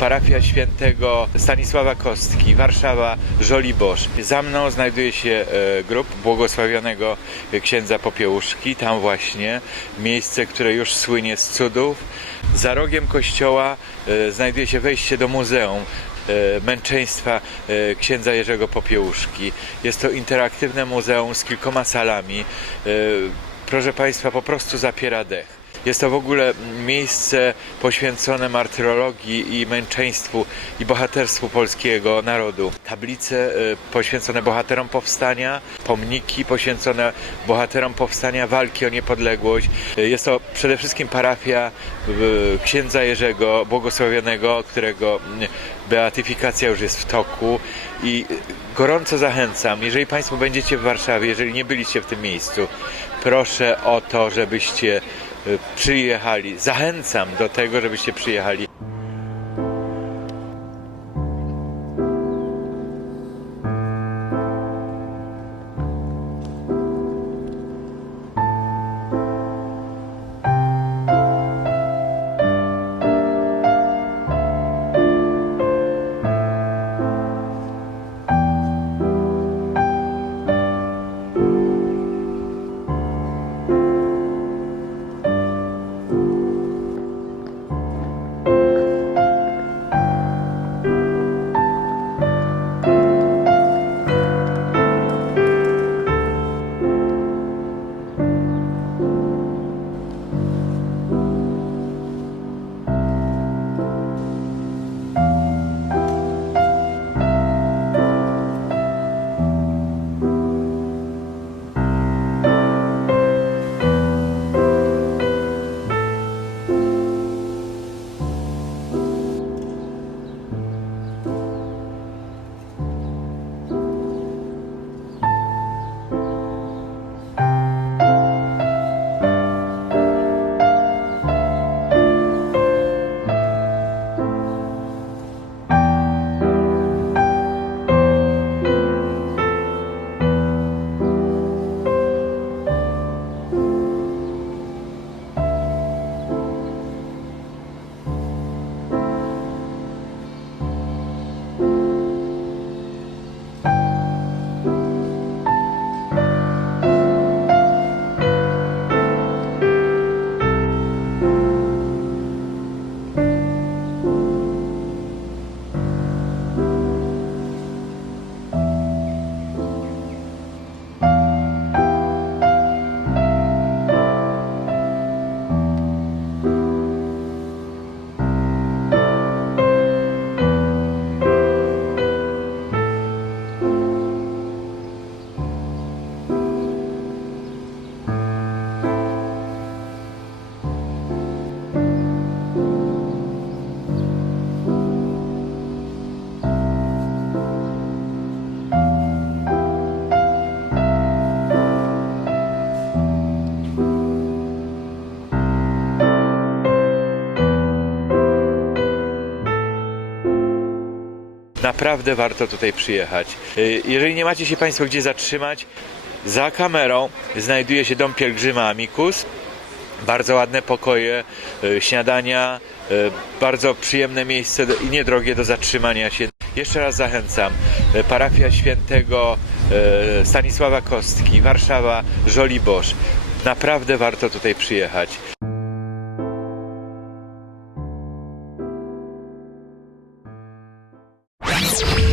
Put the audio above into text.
parafia świętego Stanisława Kostki, Warszawa, Żoliborz. Za mną znajduje się e, grób błogosławionego księdza Popiełuszki, tam właśnie miejsce, które już słynie z cudów. Za rogiem kościoła e, znajduje się wejście do muzeum e, męczeństwa księdza Jerzego Popiełuszki. Jest to interaktywne muzeum z kilkoma salami. Proszę Państwa, po prostu zapiera dech. Jest to w ogóle miejsce poświęcone martyrologii i męczeństwu i bohaterstwu polskiego narodu. Tablice e, poświęcone bohaterom powstania, pomniki poświęcone bohaterom powstania, walki o niepodległość. E, Jest to przede wszystkim parafia e, księdza Jerzego Błogosławionego, którego mm, beatyfikacja już jest w toku i gorąco zachęcam, jeżeli Państwo będziecie w Warszawie, jeżeli nie byliście w tym miejscu, proszę o to, żebyście y, przyjechali. Zachęcam do tego, żebyście przyjechali. Naprawdę warto tutaj przyjechać. Y, Jeżeli nie macie się Państwo gdzie zatrzymać, za kamerą znajduje się dom pielgrzyma Amicus. Bardzo ładne pokoje, y, śniadania, y, bardzo przyjemne miejsce i niedrogie do zatrzymania się. Jeszcze raz zachęcam. Parafia świętego Stanisława Kostki, Warszawa, Żoliborz. Naprawdę warto tutaj przyjechać. Podcast.